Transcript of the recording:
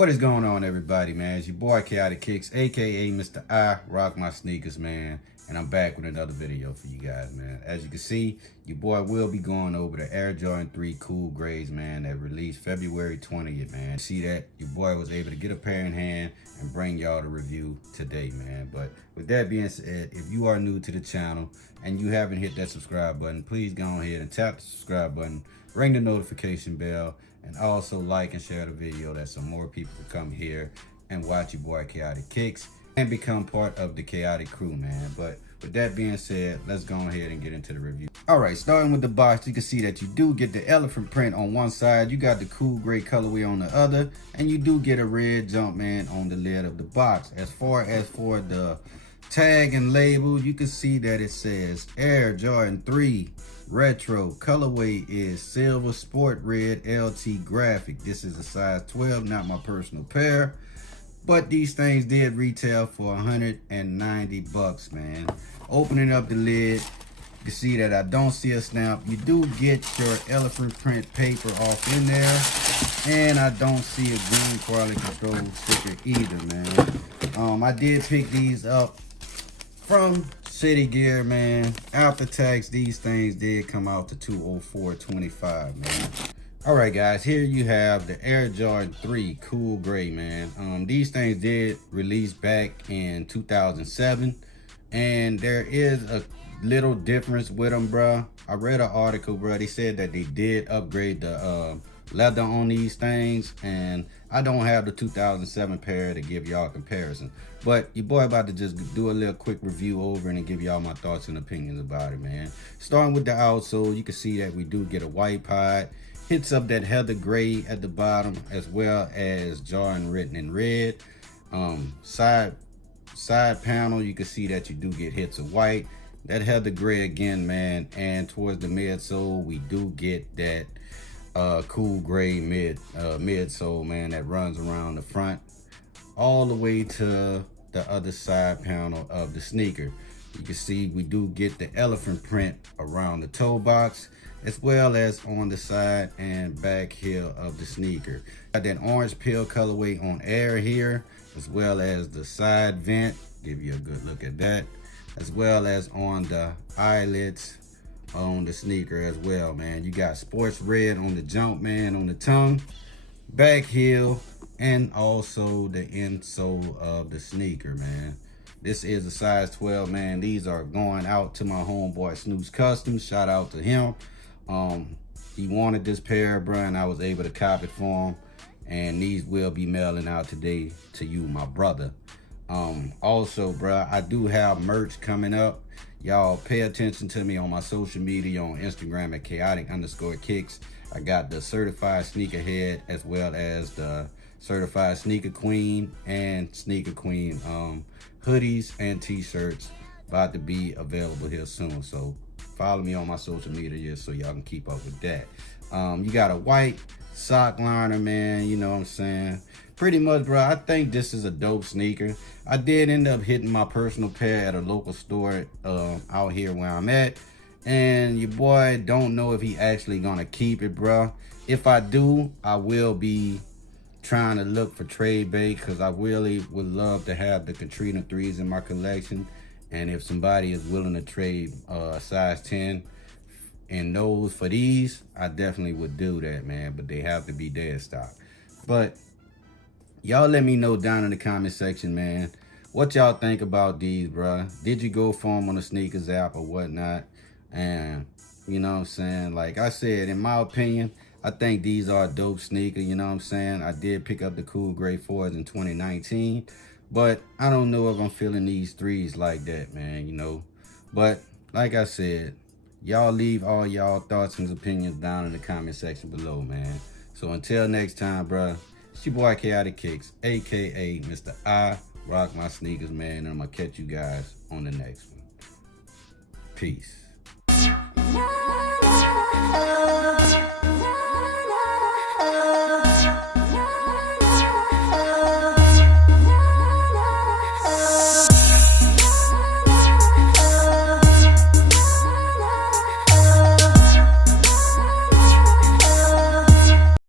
What is going on, everybody, man? It's your boy Kaotic Kiccs, aka Mr. I Rock My Sneakers, man. And I'm back with another video for you guys, man. As you can see, your boy will be going over the Air Jordan 3 Cool Grays, man, that released February 20th, man. See that? Your boy was able to get a pair in hand and bring y'all the review today, man. But with that being said, if you are new to the channel and you haven't hit that subscribe button, please go ahead and tap the subscribe button, ring the notification bell, and also like and share the video that some more people can come here and watch your boy Kaotic Kiccs and become part of the Kaotic crew, man. But with that being said, let's go ahead and get into the review. All right, starting with the box, you can see that you do get the elephant print on one side, you got the cool gray colorway on the other, and you do get a red Jumpman on the lid of the box. As far as for the tag and label, you can see that it says Air Jordan 3 Retro. Colorway is Silver Sport Red LT Graphic. This is a size 12, not my personal pair. But these things did retail for 190 bucks, man. Opening up the lid, you can see that I don't see a stamp. You do get your elephant print paper off in there. And I don't see a green quality control sticker either, man. I did pick these up from City Gear, man. After tax, these things did come out to $204.25, man. All right, guys, here you have the Air Jordan 3 Cool Gray, man. These things did release back in 2007, and there is a little difference with them, bruh. I read an article, bruh. They said that they did upgrade the leather on these things, and I don't have the 2007 pair to give y'all a comparison, but your boy about to just do a little quick review over and give y'all my thoughts and opinions about it, man. Starting with the outsole, you can see that we do get a white pod, hits up that heather gray at the bottom, as well as Jordan written in red. Side panel, you can see that you do get hits of white, that heather gray again, man. And towards the midsole, we do get that cool gray midsole, man, that runs around the front all the way to the other side panel of the sneaker. You can see we do get the elephant print around the toe box, as well as on the side and back heel of the sneaker. Got that orange peel colorway on air here, as well as the side vent. Give you a good look at that, as well as on the eyelets on the sneaker as well, man. You got sports red on the Jumpman on the tongue, back heel, and also the insole of the sneaker, man. This is a size 12, man. These are going out to my homeboy Snooze Customs. Shout out to him. He wanted this pair, bro, and I was able to cop it for him, and these will be mailing out today to you, my brother. Also, bro, I do have merch coming up. Y'all pay attention to me on my social media, on Instagram at Kaotic_Kiccs. I got the certified sneakerhead, as well as the certified sneaker queen and sneaker queen hoodies and t-shirts about to be available here soon. So follow me on my social media so y'all can keep up with that. You got a white sock liner, man. You know what I'm saying? Pretty much, bro, I think this is a dope sneaker. I did end up hitting my personal pair at a local store out here where I'm at, and your boy don't know if he actually gonna keep it, bro. If I do, I will be trying to look for trade bait, because I really would love to have the Katrina 3s in my collection. And if somebody is willing to trade size 10 in those for these, I definitely would do that, man. But they have to be dead stock. But y'all let me know down in the comment section, man, what y'all think about these, bruh. Did you go for them on the sneakers app or whatnot? And you know what I'm saying? Like I said, in my opinion, I think these are a dope sneaker, you know what I'm saying? I did pick up the Cool Gray 4s in 2019, but I don't know if I'm feeling these 3s like that, man, you know? But like I said, y'all leave all y'all thoughts and opinions down in the comment section below, man. So until next time, bruh, it's your boy Kaotic Kiccs, aka Mr. I Rock My Sneakers, man, and I'm gonna catch you guys on the next one. Peace.